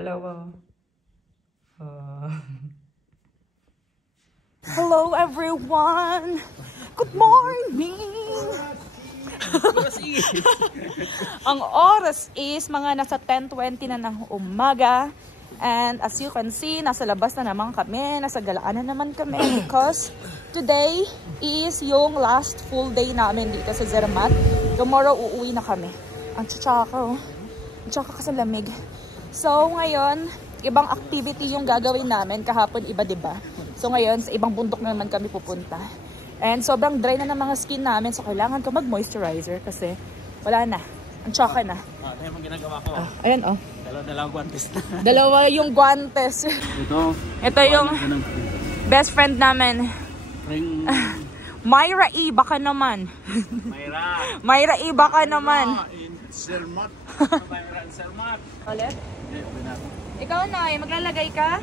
dalawa. Hello everyone! Good morning! Ang oras is mga nasa 10:20 na ng umaga. And as you can see, nasa labas na naman kami. Nasa galaan na naman kami because today is yung last full day namin dito sa Zermatt. Tomorrow uuwi na kami. Ang tsaka oh. Ang tsaka ka sa lamig. So ngayon, ibang activity yung gagawin namin. Kahapon iba, diba? So ngayon, sa ibang bundok na naman kami pupunta. And sobrang dry na ng mga skin namin. So kailangan ko mag-moisturizer kasi wala na. Ang tsaka na. Ito yung ginagawa ko. Ayan oh. Dalawang guantes na. Dalawa yung guantes. Ito yung best friend namin. Myra E, baka naman. Myra E, baka naman. Zermatt. Myra in Zermatt. Ulit? Ikaw na, maglalagay ka?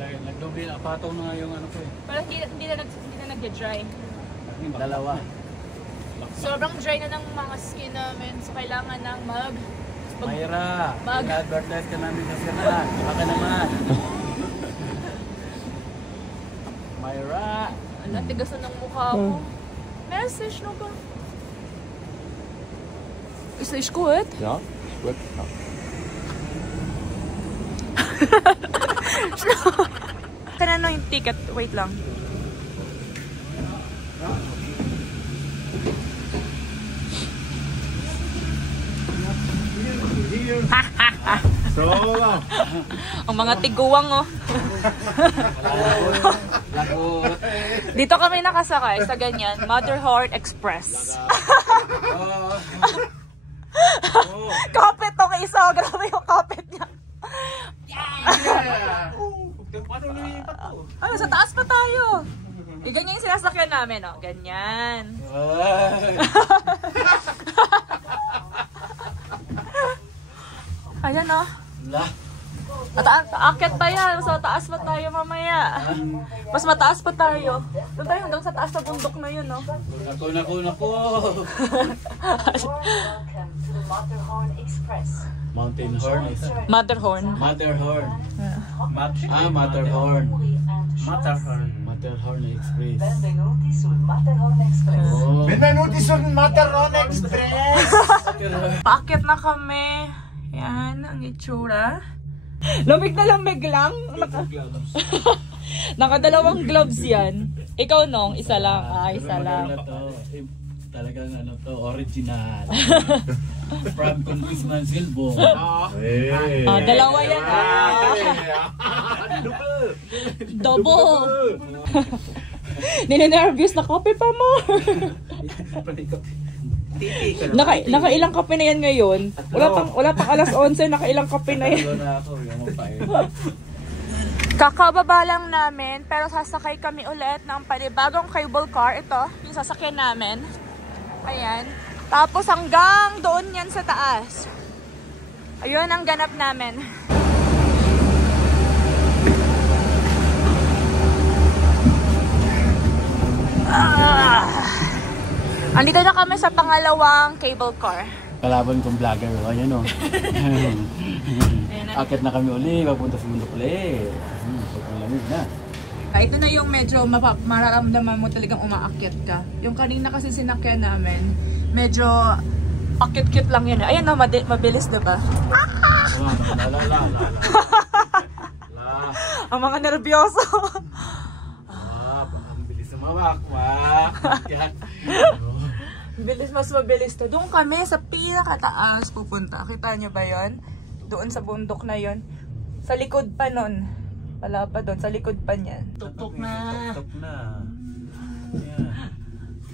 Nagdoble na. Pataw na nga yung ano ko eh. Parang hindi na nag-dry. Dalawa. Sobrang dry na ng mga skin namin. So kailangan ng Myra, mag-advertise ka namin sa Zermatt. Baka naman. Myra. Ala, tigasan ng mukha ko. Message no ba? Ist das gut? Ja, gut. Sana no yung ticket. Wait lang. Ang mga tiguang oh. Dito kami nakasakay sa ganyan, Matterhorn Express. Kapit to kay isa, grabe yung kapit niya. Ano, sa taas pa tayo. Ganyan yung sinasakyan namin, oh. Ganyan. Ayan, oh. Aakyat pa yan. Mas mataas pa tayo mamaya. Mas mataas pa tayo. Doon tayo hanggang sa taas sa bundok na yun, no? Naku. Mountain Horn. Matterhorn. Matterhorn. Matterhorn Express. Benvenuti sul Matterhorn Express. Paakyat na kami. Yan, ang itsura. Lamig na lamig lang. Nakadalawang gloves yan. Ikaw nong, isa lang. Isa lang. Talagang ano to, original. From Congressman Silbo. Dalawa yan. Double. Ninenervyos na kape pa mo. Nakailang kape na yan ngayon. Wala pang alas 11, nakailang kape na yan. Kakababa lang namin, pero sasakay kami ulit ng panibagong cable car. Ito, yung sasakyan namin. Ayan. Tapos hanggang doon yan sa taas. Ayun ang ganap namin. Andito na kami sa pangalawang cable car. Kalaban kong vlogger. Ayan o. Akit na kami uli. Papunta sa mundo uli. Sobrang lamig na. Ito na yung medyo mararamdaman mo talagang umaakyat ka. Yung kanina kasi sinakyan namin, medyo pakit-kit lang yun. Ayan na, mabilis diba? Ang mga nervyoso. Ang bilis na mawak-wak. Mas mabilis to. Doon kami sa pinakataas pupunta. Kita nyo ba yun? Doon sa bundok na yun. Sa likod pa nun. Wala pa doon. Sa likod pa niyan. Tuktok na. Yeah.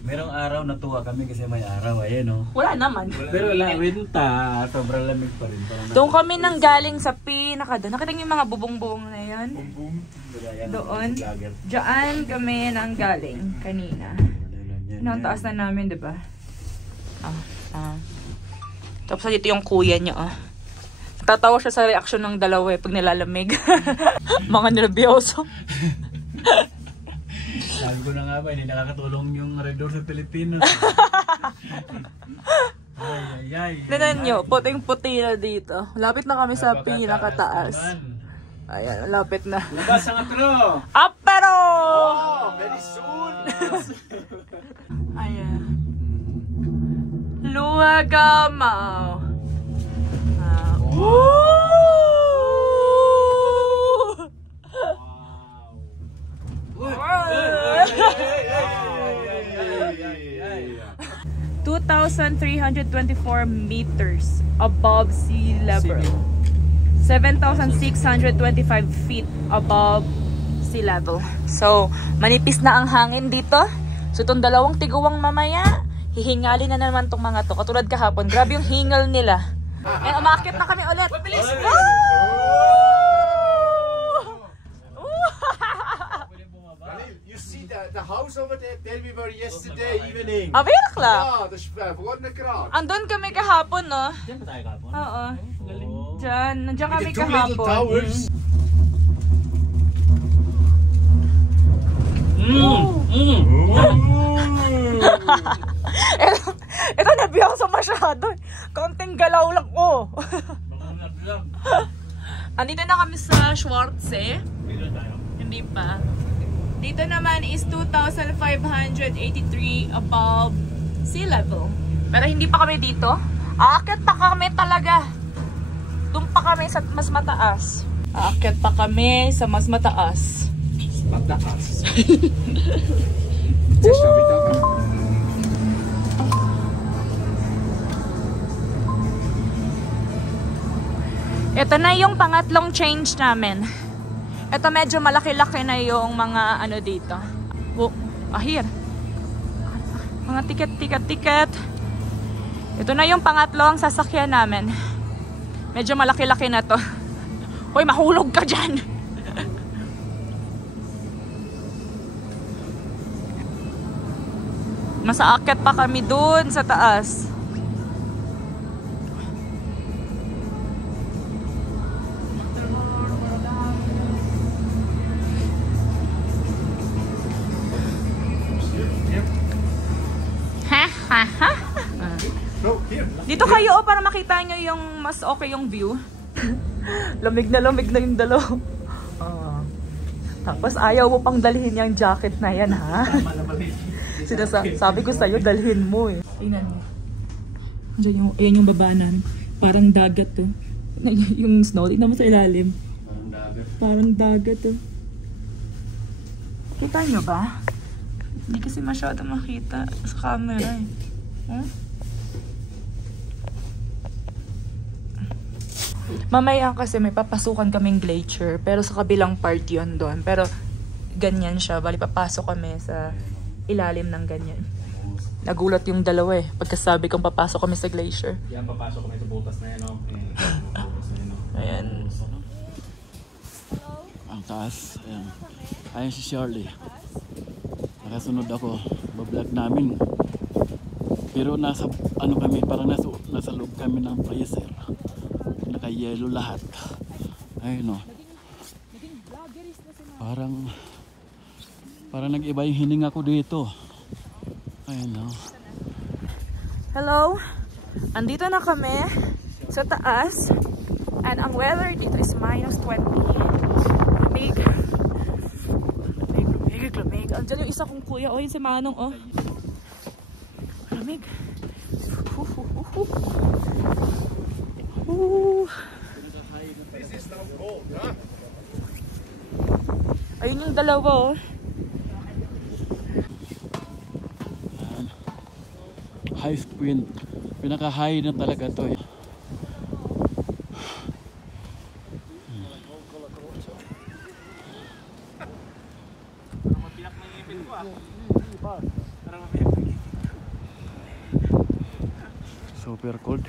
Merong araw natuwa kami kasi may araw. Ayan o. Wala naman. Pero winta. Sobrang lamig pa rin. Doon kami nang galing sa pinaka doon. Nakita niyo yung mga bubong-bubong na yun? Doon. Diyan kami nang galing kanina. Ang taas na namin, diba? Tapos dito yung kuya niya, Tatawa siya sa reaksyon ng dalawa pag nilalamig. Mga nervyoso. Sabi ko na nga ba, hindi nakakatulong yung Red Door sa Pilipinas. Tignan nyo, puting-puti na dito. Lapit na kami sa pinakataas. Ayan, lapit na. Labas ang apero! Apero! Oh, very soon. Ayan. Luagamaw. Woo! 2,324 meters above sea level. 7,625 feet above sea level. So, manipis na ang hangin dito. So, itong dalawang tiguwang mamaya, hihingalin na naman itong mga to. Katulad kahapon, grabe yung hingal nila. And umakit na kami ulit. Bilis! You see the house over there we were yesterday evening. Abirkla! Ja, dat is vergonnen kraak. Andun kami kahapon, no? Diyan ba tayo kapon? Oo. Diyan, nandiyan kami The two little kahapon. towers. Ito nabiyang sa masyado. Konting galaw lang ko. Andito na kami sa Schwarze. Hindi pa. Dito naman is 2,583 above sea level. Pero hindi pa kami dito. Aakyat pa kami talaga. Doon pa kami sa mas mataas. Aakyat pa kami sa mas mataas. Mataas. Zeg nou weer dat. Ito na yung pangatlong change namin. Ito medyo malaki-laki na yung mga ano dito. Here. Mga ticket. Ito na yung pangatlong sasakyan namin. Medyo malaki-laki na to. Hoy, mahulog ka dyan. Masaakyat pa kami dun sa taas. Dito kayo para makita nyo yung mas okay yung view. Lamig na yung dalaw. Tapos ayaw mo pang dalhin yung jacket na yan, ha? Sabi ko sa'yo, dalhin mo eh. Tingnan mo. Ayan yung babanan. Parang dagat to. Yung snow, tingnan mo sa ilalim. Parang dagat to. Kita nyo ba? Hindi kasi masyado makita sa camera eh. Mamaya kasi may papasukan kaming glacier, pero sa kabilang part yun doon. Pero ganyan siya, bali papasok kami sa ilalim ng ganyan. Nagulat yung dalawa eh, pagkasabi kong papasok kami sa glacier. Yan, papasok kami sa butas na yan, no? Ayan. Ang taas. Ayan. Ayan si Shirley. Nakasunod ako. Bablog namin. Pero nasa ano kami, parang nasa loob kami ng freezer. Naka-yellow lahat. Ayun no. Parang nag-iba yung hininga ko dito. Ayun no. Hello. Andito na kami sa taas. And ang weather dito is -20. Lamig. Lamig. Andiyan yung isa kong kuya. O, yun si Manong, oh. Lamig. Ayun yung dalawa, oh. High sprint. Pinaka-high na talaga to eh. Super cold.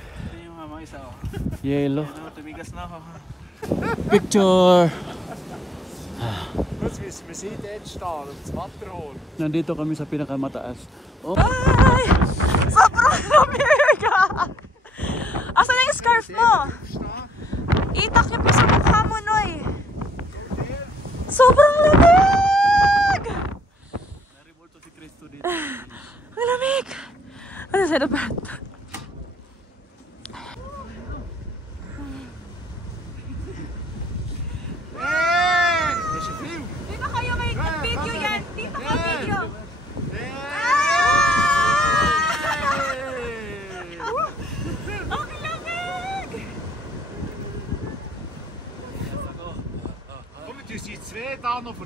Yellow. Picture. We zien het staan, het Matterhorn. Nandito kami sa pinakamataas. Oh. Ay! Sobrang lamig! Asan na yung scarf mo? Itak yung piso mukha mo, Noy. Sobrang lamig! Naribolto si Cristo dito. Ang lamig! Ano sa dapat?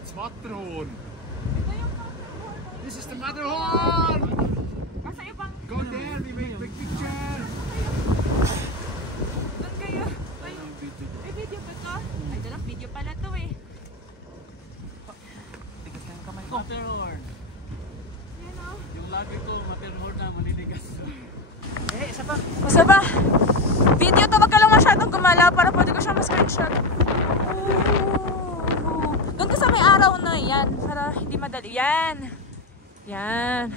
It's Matterhorn. This is the Matterhorn. Go there, we make big picture. Doon kayo. Ay, video ba to? Ay, doon ang video pala to eh. Tigas ng kamay ko. Matterhorn. Yan o. Yung lagi ko, Matterhorn na maninigas. Isa pa. Isa ba? Video to, wag ka lang masyadong gumalaw para pwede ko siya ma-screenshot. Doon ka sa may araw na yan. Para hindi madali. Yan. Yan.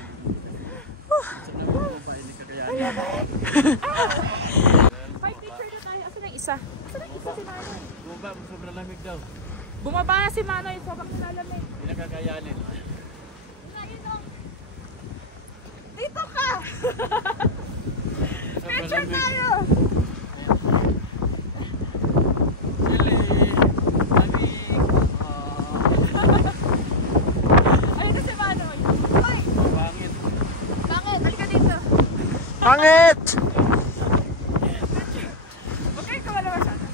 Fight picture na tayo. Asan ang isa? Asan ang isa si Manoy? Bumaba, sobrang lamig daw. Bumaba na si Manoy. Sobrang nilalamig. Hindi nakakayanin. Dito ka! Picture tayo! Ayun na si Manoy. Hoy! Pangit. Bakit? Halika dito. Pangit! Okay, kawala masyado.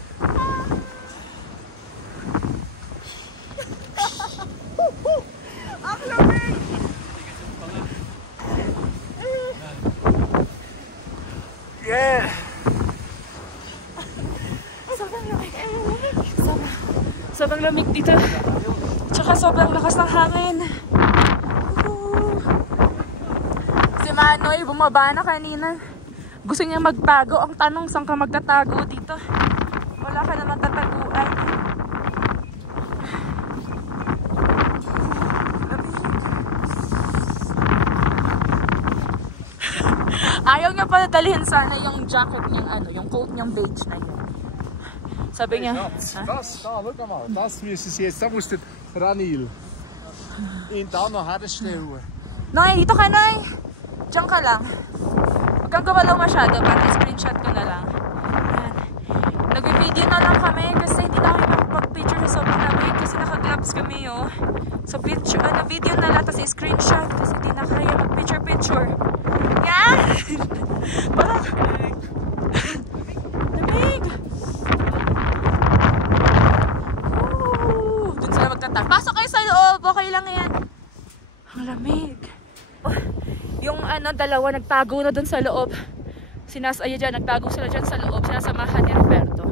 Ang lamig! Yeah! Sobrang lamig. Sobrang lamig dito. Tsaka sobrang lakas ng hangin. Si Manoy, bumaba na kanina. Gusto niya magtago. Ang tanong, saan ka magtatago dito? Wala ka naman tataguan. Ayaw niya pala dalhin sana yung jacket niyang yung coat niyang beige na yun. Sabi niya, Look mal. Das müssen Sie jetzt, da muss der Ranil ihn da noch herstellen. Nay, dito ka, Nay! Diyan ka lang. Huwag kang gumalaw masyado para screenshot ko na lang. Ayan. Nag-video na lang kami kasi hindi na kami makapag-picture sa sobrang lamig kasi naka-gloves kami, oh. So, video na lang, tapos screenshot kasi hindi na kaya mag-picture. Yan! Parang... lamig! Doon sila magtatag. Pasok kayo sa loob! Okay lang yan. Ang lamig. Oh, yung dalawa nagtago na doon sa loob. Nagtago sila dyan sa loob. Sinasamahan ni Roberto.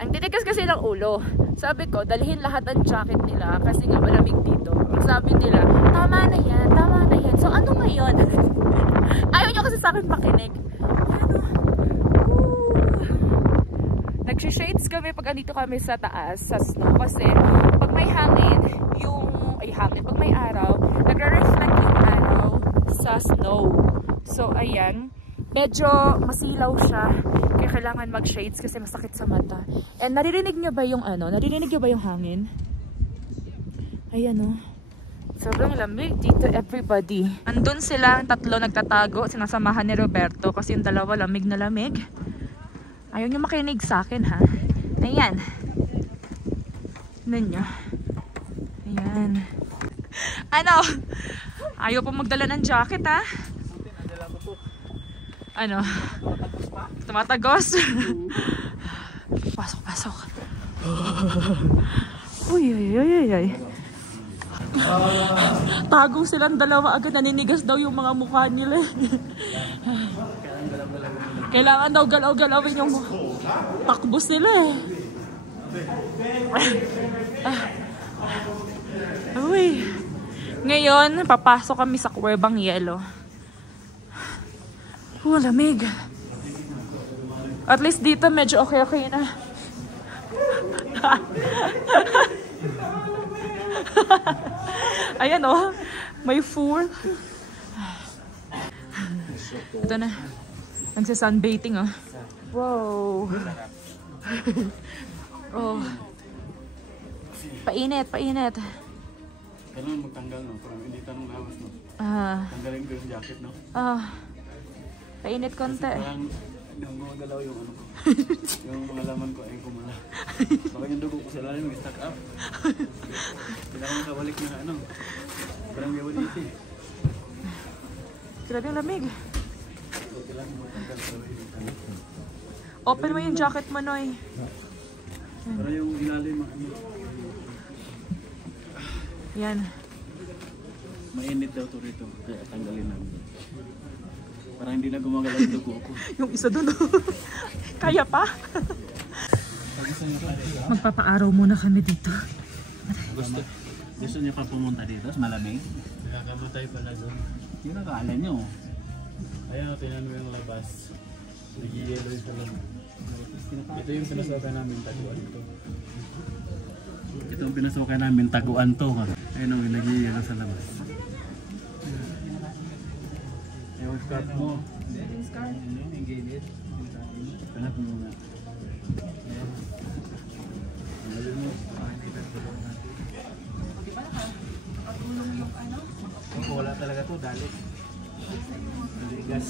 Ang tinigas kasi ng ulo. Sabi ko, dalhin lahat ang jacket nila kasi nga malamig dito. Ang sabi nila, tama na yan, tama na yan. So ano ngayon? Ayaw nyo kasi sa akin makinig. Nag-shades kami pag andito kami sa taas, sa snow. Kasi pag may hangin, pag may araw, nagre-reflect yung araw sa snow. So ayan, medyo masilaw siya. Kaya kailangan mag-shades kasi masakit sa mata. And naririnig nyo ba yung hangin? Ayan o. Sobrang lamig dito, everybody. Andun sila, tatlo nagtatago, sinasamahan ni Roberto kasi yung dalawa lamig na lamig. Ayaw nyo makinig sa akin, ha? Ayan. Tignan nyo. Ayan. Ano? Ayaw pa magdala ng jacket, ha? Ano? Tumatagos? Pasok, pasok. Uy, uy, uy, uy, uy. Tago silang dalawa agad. Naninigas daw yung mga mukha nila. Kailangan daw galaw-galawin yung takbo sila eh. Uy. Ngayon, papasok kami sa Cuevang Yelo. Lamig. At least dito medyo okay na. Ayan oh, may food. Ito na. Nagsa-sunbathing oh. Wow. Oh. Painit, painit. Kailangan magtanggal no, parang hindi tanong lawas no. Tanggalin ko yung jacket no. Painit konti. Parang yung gumagalaw yung ano ko. Yung mga laman ko ay kumala. Baka yung dugo ko sa lalim mag-stack up. Kailangan makabalik na ano. Parang gawin iti. Grabe yung lamig. Open mo yung jacket mo, Noy. Para yung ilalim ano. Yan. Mainit daw to rito, kaya tanggalin namin. Parang hindi na gumagalaw yung dugo ko. Yung isa dun. Kaya pa? Magpapaaraw muna kami dito. Gusto niyo pa pumunta dito? Malamig? Nakakamatay pala doon. Yun ang kaalan nyo. Ayan, tinan mo yung labas. Nag-i-yellow yung sa labas. Ito yung pinasukan namin, taguan to. Ito yung pinasukan namin, taguan to. Ayun o, nag-i-yellow sa labas. Yung scarf mo. Yung scarf? Yung gilid. Hanap mo muna. Alam mo. Wala talaga to, dali. Gas.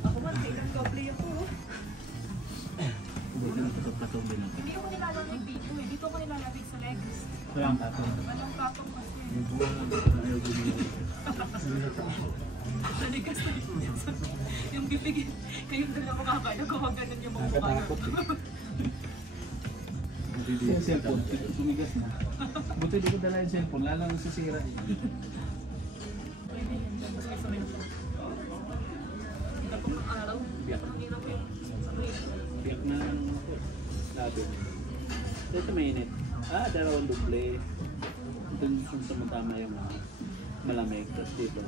Ako man, kailang doble ako. Hindi ako nilalagay dito eh. Dito ako nilalagay sa legs. Walang tatong. Anong patong kasi? Naligas na yung bibig. Kayong dalawa kakala ko wag ganun yung mga mukha. Yung cellphone, tumigas na. Buti di ko dala yung cellphone, lalang nasisira. Araw. Biyak. Biyak na ako. Sabi. Ito mainit. Dalawang duble. Ito yung tumatama yung malamig. Tapos dito.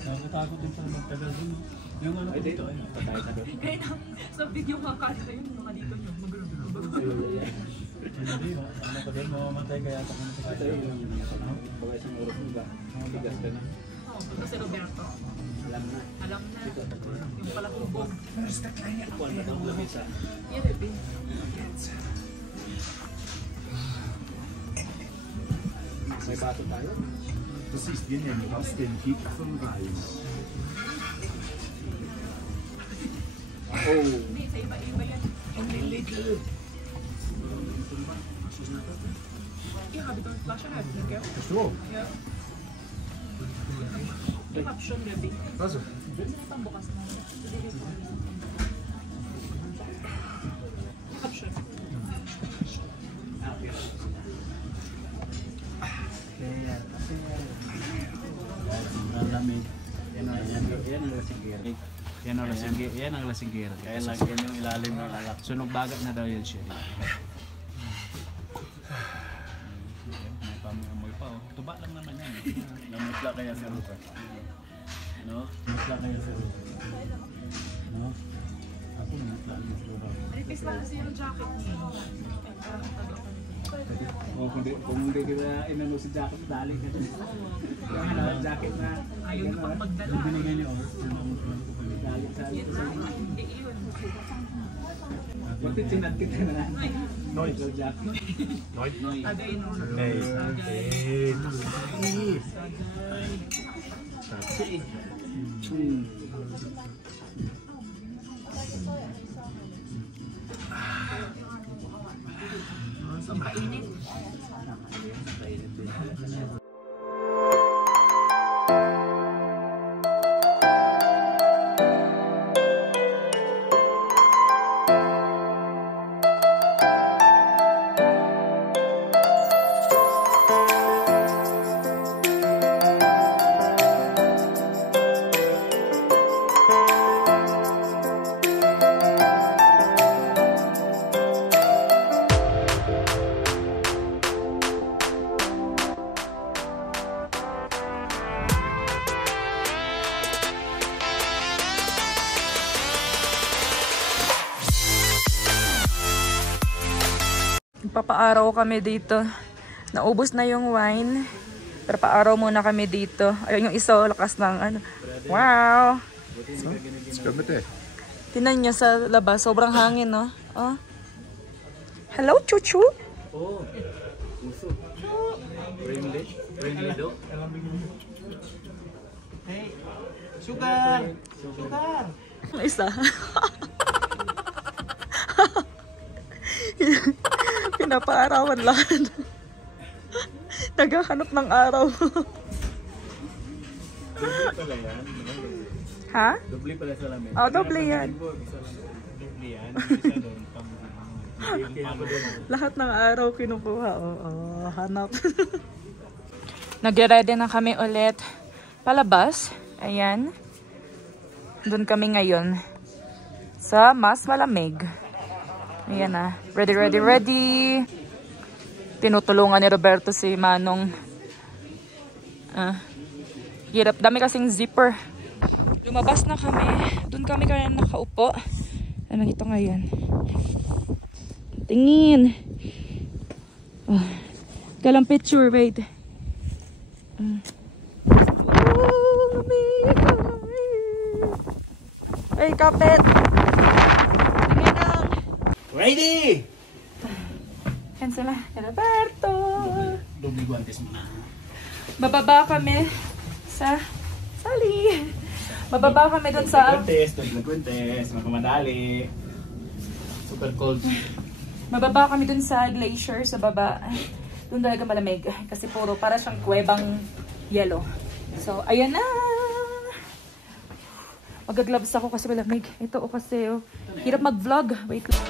Nakatakot din sa magtagal dun. Yung ano ko dito, patay ka doon. Kaya sa video kakali kayo, mga dito nyo. Hindi, ano ka doon, mamamatay kaya ata kung ito yung baka isang oras mo ba? Bigas ka na. Ito si Roberto. Alam na. Alam na. Yung pala hubog. Kuwan na daw lamisa. Yan eh, babe. May bato tayo. Das ist jedenfalls den Kick vom Reis. Oh! Hindi, sa iba-iba yan. You have it on flash ahead, Miguel. So, Yeah. Yung option, baby. also, Ang bukas na. Option. Malamig. Yan ang lasinggero. Yan ang lasinggero. Kaya lagyan yung ilalim ng alak. Sunog bagat na daw yun siya. May pamoy pa oh. Tuba lang naman yan. Namutla kaya sa rupa. No? Namutla kaya sa rupa. No? Ako namutla kaya sa rupa. Replace lang kasi yung jacket niya. Ay, parang tago. Kung hindi kita inano si jacket, dali ka dun. Yung jacket na Ayaw niyo pang magdala. yung binigay niyo, dali sa Yun ito sa lang. Hindi yun. bakit sinat kita na? Noy. Yung jacket. Noy. Tagay nun. Nee. Painit. Papaaraw kami dito. Naubos na yung wine. Pero paaraw muna kami dito. Ayun yung isa, lakas ng ano. Wow! Skal vi det? Tinan nyo sa labas, sobrang hangin, no? Oh. Hello, Chuchu! Oh, puso. Friendly do. Hey, sugar! Sugar! Isa. Pinapaarawan lahat. Naghahanap ng araw. Doble pala yan. Ha? Doble pala sa lamin. Oh, doble yan. Doble yan. Isa doon. Lahat ng araw kinukuha. Oo, hanap. Nag-ready na kami ulit palabas. Ayan. Doon kami ngayon. Sa mas malamig. Ayan na. Ready, ready, ready. Tinutulungan ni Roberto si Manong. Hirap. Dami kasing zipper. Lumabas na kami. Doon kami kaya nakaupo. Ano ito ngayon? Tingin. Oh. Galang picture. Wait. Ay, kapit. Tingin lang. Ready! Yan sila. Roberto. Doble guantes mo na. Bababa kami sa Sali. Bababa kami dun sa... Doble guantes, makamadali. Super cold. Bababa kami dun sa glacier sa baba. Doon talaga malamig. Kasi puro para siyang kuwebang yellow. So, ayan na. Mag-gloves ako kasi malamig. Ito o kasi, oh. Hirap mag-vlog. Wait lang.